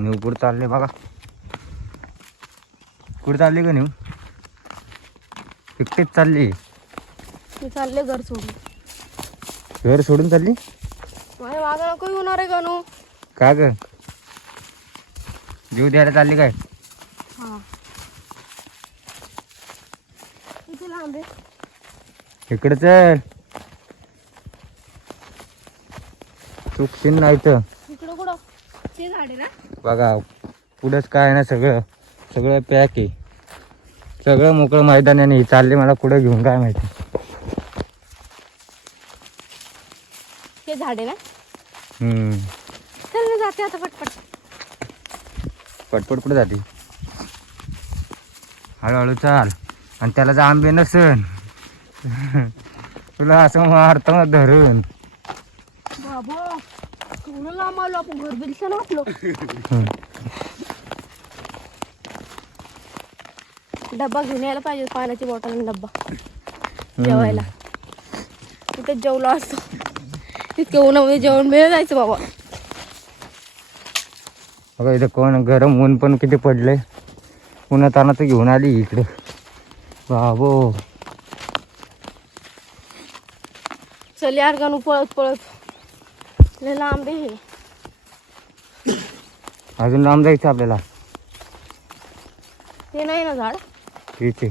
New कुठं चालले बघा. कुठं चालली का न्यू? एकटीच चालली? मी चालले घर सोडून. घर सोडून चालली? माझ्या मागं नको होणार आहे गणू. का ग? जीव द्यायला चालली काय? हा. किती लांब आहे? इकडे चल. चुकशील नाही तर. इकडं कुठं? ते झाड आहे ना? बघा पुढंच काय आहे ना, सगळं सगळं पॅक आहे. सगळं मोकळं मैदान आहे. नाही चालले मला कुठं घेऊन काय माहिती. ते झाड आहे ना? हम्म. चल मी जाते आता पटपट. पटपट कुठं जाते? हळूहळू चाल. आणि त्याला जर आंबे नसन तुला असं मारतो मग धरून. बाबा केवढं लांब आलो आपण. घर बिलचं आपलं. डब्बा घेऊन यायला पाहिजे, पाण्याची बॉटल आणि डब्बा जेवायला. तिथे जेवलो असतो. इतक्या उन्हामध्ये जेवण मिळत जायचं बाबा. बघा इथं कोण गरम ऊन पण किती पडलंय. उन्हात आणा तर घेऊन आली इकडे. बाबो चल यार गणू पळत पळत. लय लांब आहे हे. अजून लांब जायचं आपल्याला. ते नाही ना झाड? ठीक आहे.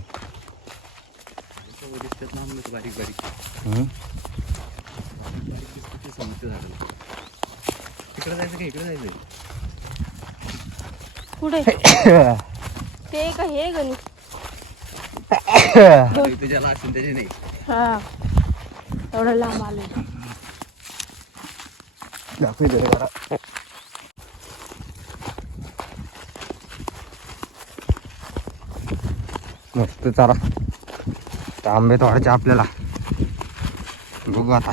कुठे? ते का हे गणू? हा एवढं लांब आले. दाखव जरा. मस्त चारा. आंबे तोडायचे आपल्याला. बघू आता.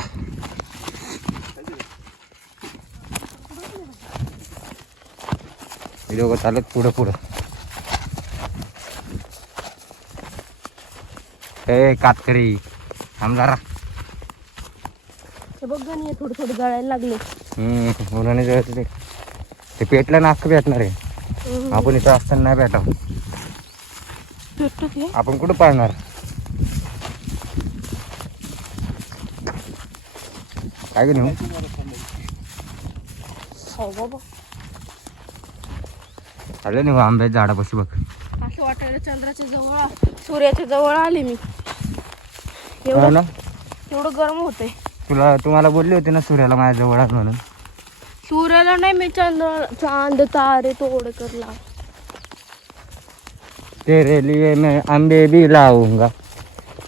हे दोघं चालत पुढं पुढं. ए कातकरी थांब जरा. हे बघ गणी थोडं थोडं जळायला लागले. उन्हाने जळत ते पेटलं ना अख्खं भेटणार आहे. आपण इथं असताना नाही भेटा. आपण कुठं पाळणार? काय घेऊन बाबा आले नाही आंब्याच्या झाडापाशी बघ. असं वाटायला चंद्राच्या जवळ, सूर्याच्या जवळ आले मी. हो ना? एवढं गरम होतंय. तुम्हाला बोलली होती ना सूर्याला माझ्या जवळ आण म्हणून. सूर्याला नाही, मी चांद तारे तोड करला. तेरे लिए मैं आंबे भी लावूंगा.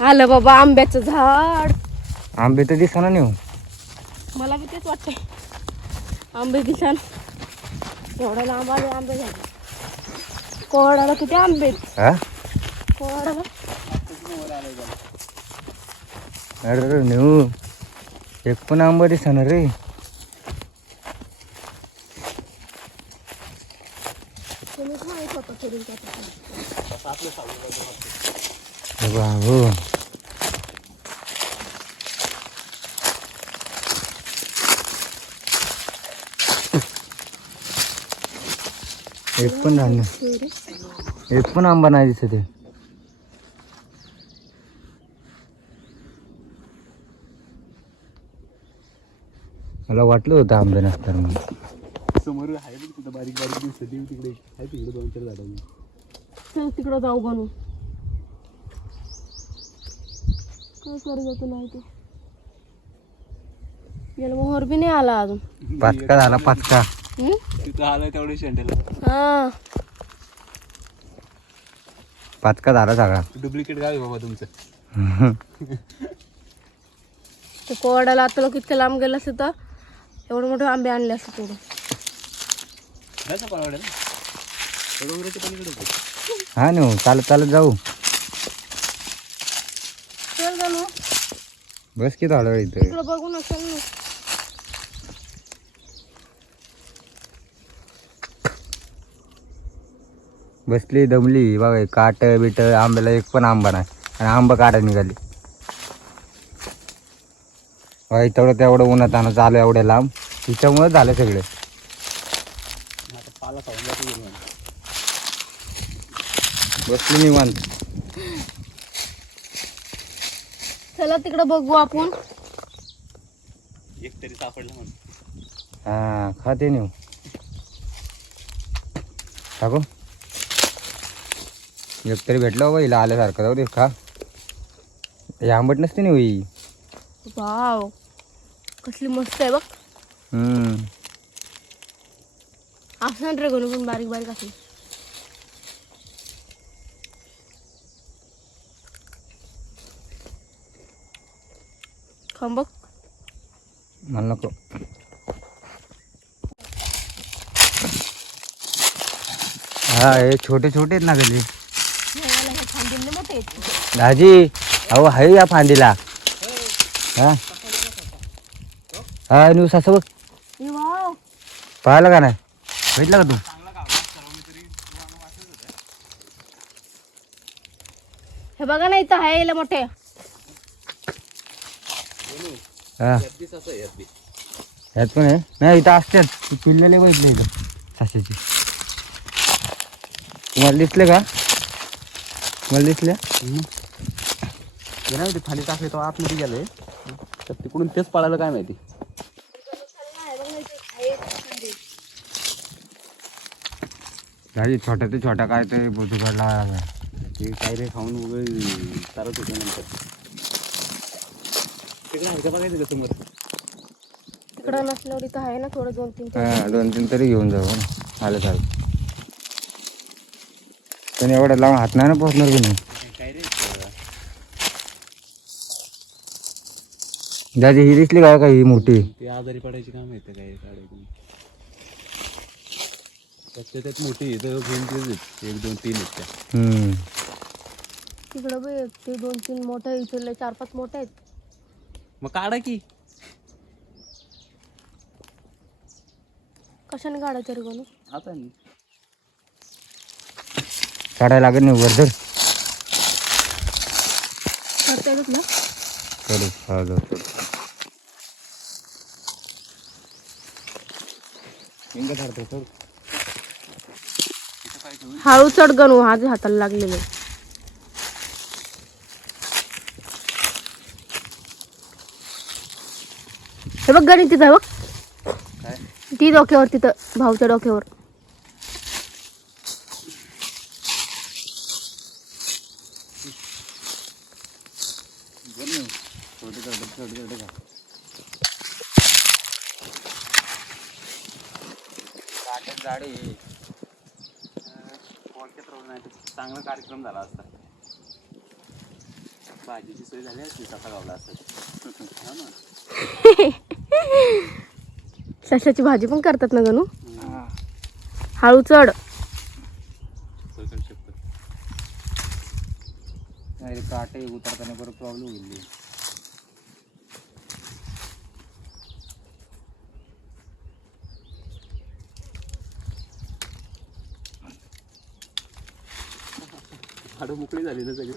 आलं बाबा आंब्याचं झाड. आंबे तर दिसना नाही. मला बी तेच वाटतंय. आंबे दिसन एवढा लांब आले आंबे झाले. कोरडाला किती आंबे आहेत? कोरडाला अरे नेऊ एक पण आंबा दिसना रे. बाबू एक पण झालं. एक पण आंबा नाही दिसत आहे. मला वाटलं होतं आंबे नसतात म्हणून. समोर आहे बघ तिथं बारीक बारीक दिसत. तिकडे आहे, तिकडे 2-4 झाडं. चल तिकडं जाऊ बनू. काय करू जातो नाही ते. याला मोहर बी नाही आला अजून. पाचका झाला पाचका. तिथं आलाय तेवढे शेंड्याला. हा पाचका झाला सगळा. डुप्लिकेट गाव आहे बाबा तुमचं. ते कोरडाला आता लोक इतकं लांब गेलं असतं तर एवढे मोठे आंबे आणले असते तेवढे. जायचं पाळवाड्याला. डोंगराच्या पलीकडे होतं. हा नेऊ चालत चालत जाऊ. चल जाणू बस की थोडा वेळ इथं. तिकडं बघू ना. चल ना. बसली दमली बघा. काट बिट आंब्याला एक पण आंबा नाही. आणि आंबा काढा निघाली. तेवढं उन्हात आणा चालू एवढ्या लांब. तिच्यामुळे झालं सगळं. आता पाला खाऊन जातो घेऊन. बसलो निवांत. चला तिकडे बघू आपण. एक तरी सापडला म्हणून. हा खाते नेऊ टाकू. एक तरी भेटलं बाबा हिला आल्यासारखं. जाऊ दे खा. हे आंबट नसते ना होई. वाव कसली मस्त आहे बघ. असं रे गणू पण बारीक बारीक असली. खांब बघ. मला नको. हा हे छोटे छोटे आहेत ना गली. फांदीला मोठे आहेत. दाजी अहो आहे या फांदीला. हा हा न्यूज असं बघ. ए वाव पाहिलं का नाही. भेटला का तू. हे बघा ना इथं आहे याला मोठे. हा असं ह्यात पण आहे. नाही इथं असतात पिल्लेले बघितले इथं साशाची. तुम्हाला दिसले का. तुम्हाला दिसले. नाही ते खाली टाकले तो आतमध्ये गेले तर तिकडून तेच पळायला काय माहिती. दाजी छोटा ते छोटा काय ते बुजुगाडला. ते काय रे खाऊन वगैरे चालत होते नंतर. तिकडे आहे का बघायचं का समोर. तिकडं नसल्यावर इथं आहे ना थोडं 2-3. हा 2-3 तरी घेऊन जाऊ ना आल्यासारखं. पण एवढं लावून हात नाही ना पोचणार की नाही. काय रे दादी ही दिसली का ही मोठी. ते आजारी पडायची काम येतं काय काढायचं. त्यात मोठी इथं घेऊन तेच 1 2 3 आहेत त्या. तिकडं बघ ते 2-3 मोठे आहेत. इथे 4-5 मोठे आहेत. मग काढा की. कशाने काढायचं रे गणू. आता नाही काढायला लागेल नाही वर्धर. करता येतात ना. चलो चालू हळू चढ गणू. आज हाताला लागलेलं. हे बघ गणित तिथं बघ. ती डोक्यावर तिथं भाऊच्या डोक्यावर. चांगला कार्यक्रम झाला असता. भाजीची सोय झाली असती कसा गावला असता. सशाची भाजी पण करतात ना गणू. हळू चढ. नाही काटे उतरताना बरं प्रॉब्लेम होईल. हाडं मोकळी झाली ना सगळी.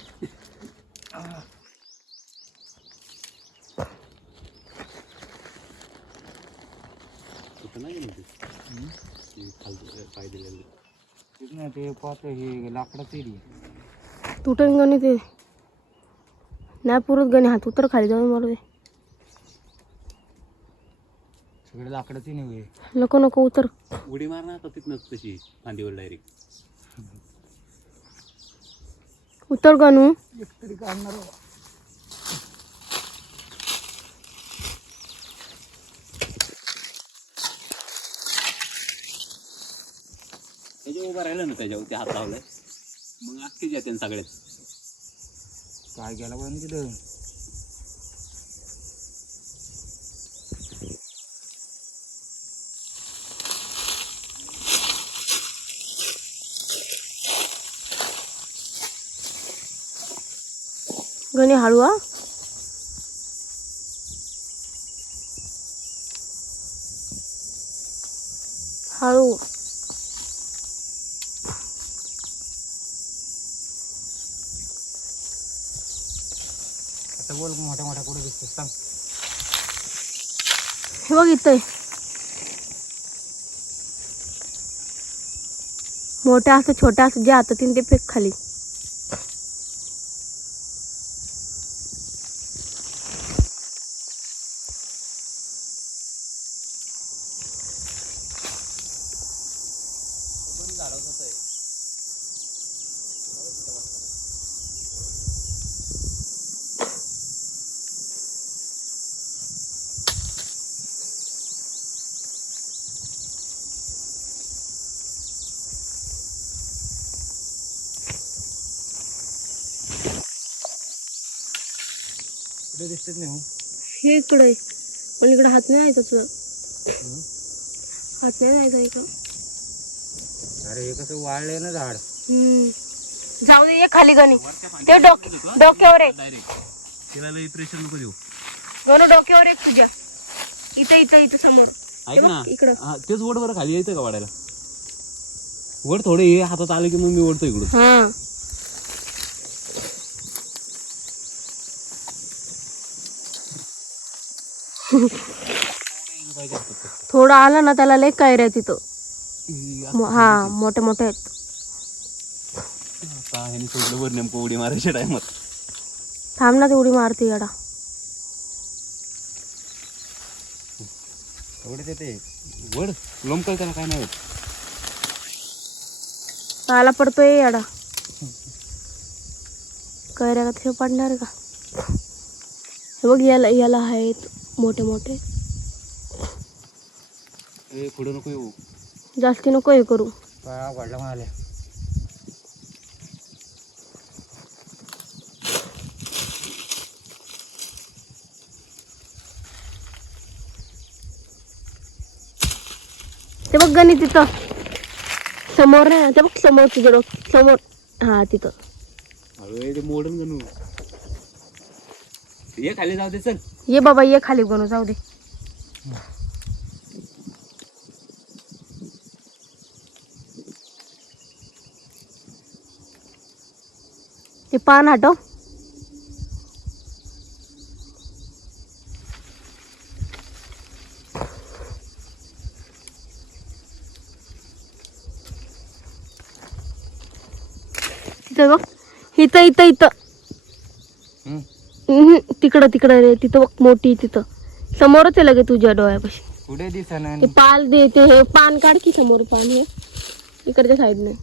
पाय दिलेलं ते पाहतो हे लाकडाचं एरिया. तुटन गणी ते नाही पुरत गणी. हात उतर खाली जाऊन मला. सगळे लाकडाची नाही. नको नको उतर. उडी मार ना आता तिथनंच तशी फांदीवर डायरेक्ट. उतर गणू. तरी काढणार त्याच्या उभं राहिलं ना त्याच्यावरती हात लावलाय मग अख्खीच येते सगळ्यात. काय गेला पण तिथं. गणी हळू. हा हळू. आता बोल मोठ्या मोठ्या कुठे दिसतो सांग. हे बघ इथं मोठ्या असं छोट्या असं जे हातात येईल ते फेक खाली. कुठे दिसतेच नाही हो. हे इकडे पण इकडे हात नाही जायचा तुझा. हात नाही जायचा इकडं. अरे हे कसं वाळलंय ना झाड. जाऊ दे, ये खाली गणी. ते डोक्यावर आहे. तिला लई प्रेशर नको देऊ. दोन डोक्यावर आहे तुझ्या. इथं इथं इथं समोर. ऐक ना, इकडं. हा, तेच वड बरं खाली यायचं का वाढायला? वड थोडे हे हातात आले की मग मी ओढतो इकडून. हा थोडं आलं ना त्याला लय कैऱ्या तिथं. हा मोठे मोठे आहेत. आता ह्याने सोडलं वर नेमकं उडी मारायच्या टायमात. थांब ना, तेवढी मारते येडा. एवढे ते वड लोंबकल त्याला काय नाही होत. आला पडतोय येडा. कैऱ्या का ते पडणार का? हे बघ, याला याला आहेत मोठे मोठे. ए पुढे नको येऊ. जास्ती नको हे करू. वाढला म्हणाले. ते बघ गणी तिथं समोर नाही, ते बघ समोर तुझ्या समोर. हा तिथं. अरे ते मोडन गणू. ये खाली जाऊ दे, चल. ये बाबा, ये खाली गणू, जाऊ दे. ते पान हटव. तिथं बघ, इथं इथं इथं. तिकडं तिकडं रे, तिथं बघ मोठी. तिथं समोरच आहे लगे तुझ्या डोळ्यापाशी. कुठे दिसना. ते पाल दे, ते हे पान काढ की समोर. पान हे इकडच्या साईडने.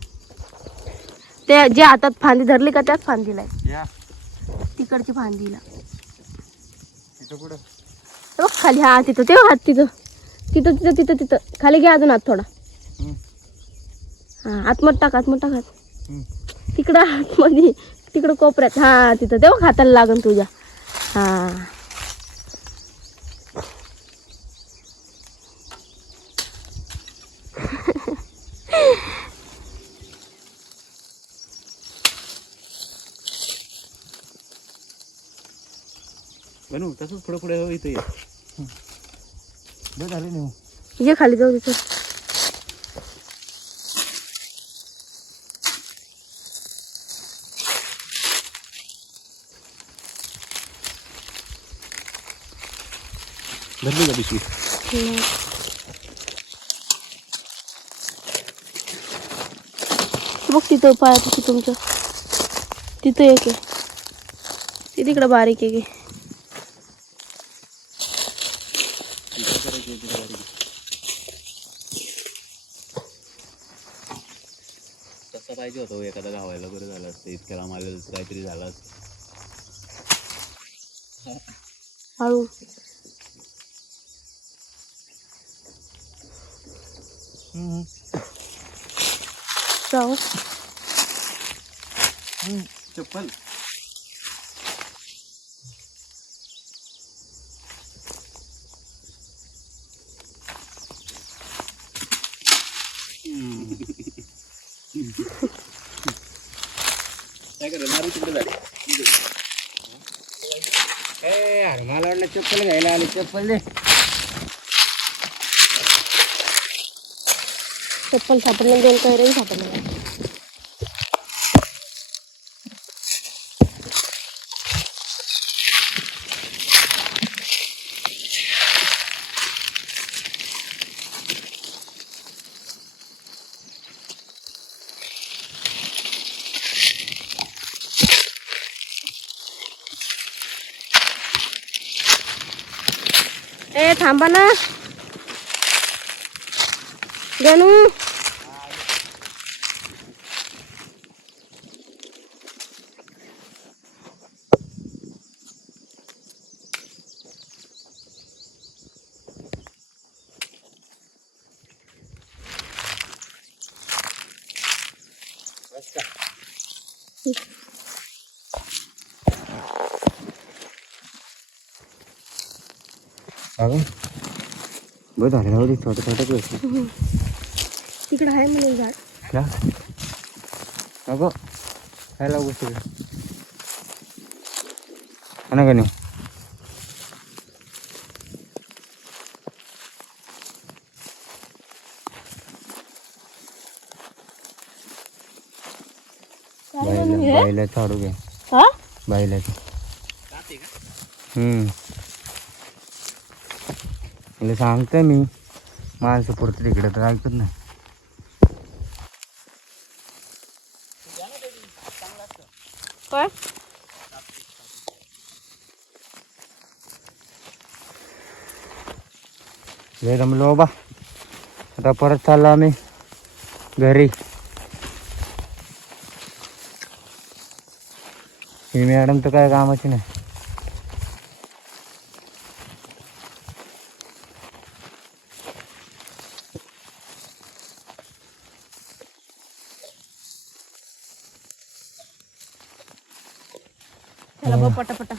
ते जे हातात फांदी धरली का त्याच फांदीला आहे. या तिकडची फांदीला. तिथं कुठं? ते बघ खाली. हा तिथं, ते हात तिथं तिथं तिथं तिथं तिथं खाली घे अजून हात थोडा. हा आतमध्ये टाक, आतमध्ये टाक हात. तिकडं आतमध्ये, तिकडं कोपऱ्यात. हा तिथं ते बघ, हाताला लागून तुझ्या. हा गणू तसंच पुढे पुढे इथं ये. झाले नाही. ये खाली, जाऊ दे. धरली का पिशवी? बघ तिथं पायापाशी तुमच्या. तिथं एक आहे. ते तिकडं बारीक आहे. तसा पाहिजे होता एखादा गावायला, बरं झालं असतं. इतक्या लांब आलेलं काहीतरी झालं असतं. हळू. जाऊ. चप्पल. काय करत मारू तिकडे झाले. अरे मला वाटलं चप्पल घ्यायला आले. चप्पल दे. चप्पल सापडलं, दोन कैऱ्या सापडलं. ए थांबा ना गणू. अगं बरं झालं ना छोटं छोटं तिकडे आहे म्हणून झाड. क्या अगं काय लागू सगळं ना का नाही. बाईला झाडू घे हा बाईलाच. मला सांगतोय मी माणसं पुरतं तिकडे तर ऐकत नाही. काय लय जमलो बाबा. आता परत चाललो आम्ही घरी. ही मॅडम तर काय कामाची नाही. चला बघ पटापटा.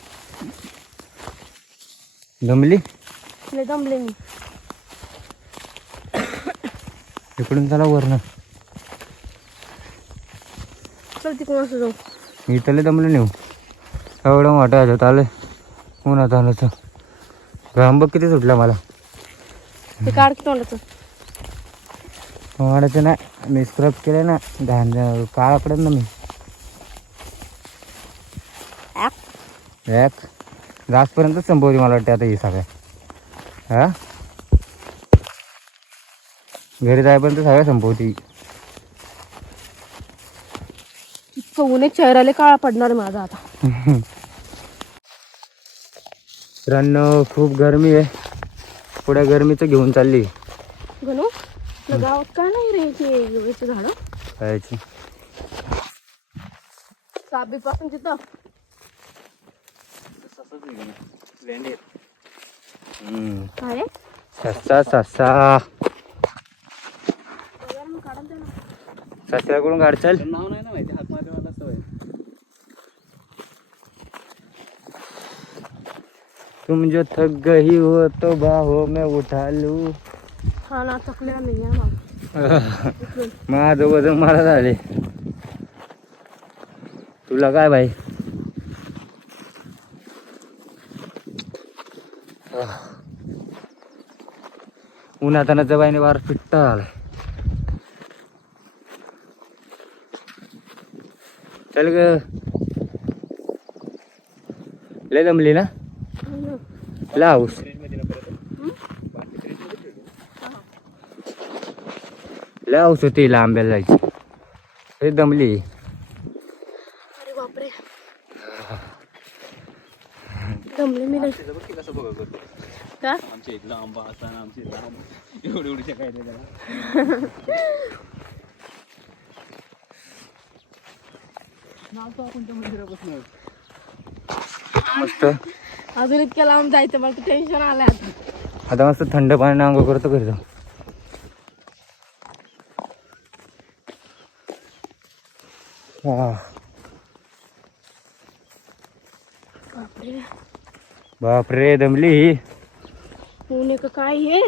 दमली लय दमले मी. इकडून चला वरनं. चल तिकडून असं जाऊ. मी त्याला दमलं नेऊ एवढं मोठं ह्याच्यात आलं उन्हात आलं तर. घाम बघ किती सुटला मला. ते काढ की तोंडाचं. वाढायचं नाही मी स्क्रब केलं ना घाण काळा पडत ना मी. एक घासपर्यंत संपवली मला वाटते आता ही सगळ्या. हा घरी जायपर्यंत सगळ्या संपवती. इतकं ऊन आहे, चेहऱ्याला काळा पडणार आहे माझा आता. मित्रांनो खूप गरमी आहे. पुढे गरमीचं घेऊन चालली. गणू आपल्या गावात काय नाही रे ते याची झाडं खायची. साबी पासून तिथं काय ससा सस्याकडून काढचाल. नाव नाही ना माहिती हात मारे मला सवय. तुम जो थक गई हो तो बाहों में उठा लू. हा ना थकलेला नाही आहे मग. माझं वजन मला झाले. तुला काय भाई. उन्हातानाच्या बाईने वार पिट्टा आलाय. चल ग लय जमली ना लावूस. लावूस होती आंब्याला जायची. हे दमली. अरे बापरे दमले मी नाही. कसं बघा करतो का आमच्या इथला आंबा असताना आमच्या इथला आंबा एवढे एवढे काय त्याला. नाव तो आपण त्या मंदिरापासून मस्त. अजून इतक्या लांब जायचं मला टेन्शन आलंय आता. आता मस्त थंड पाण्याने आंघोळ करतो घरी जाऊ. बापरे बापरे दमली. ऊन का काय हे.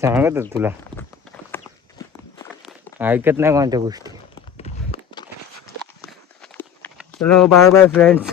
सांगत होतो तुला ऐकत नाही कोणत्या गोष्टी. चलो बाय बाय फ्रेंड्स.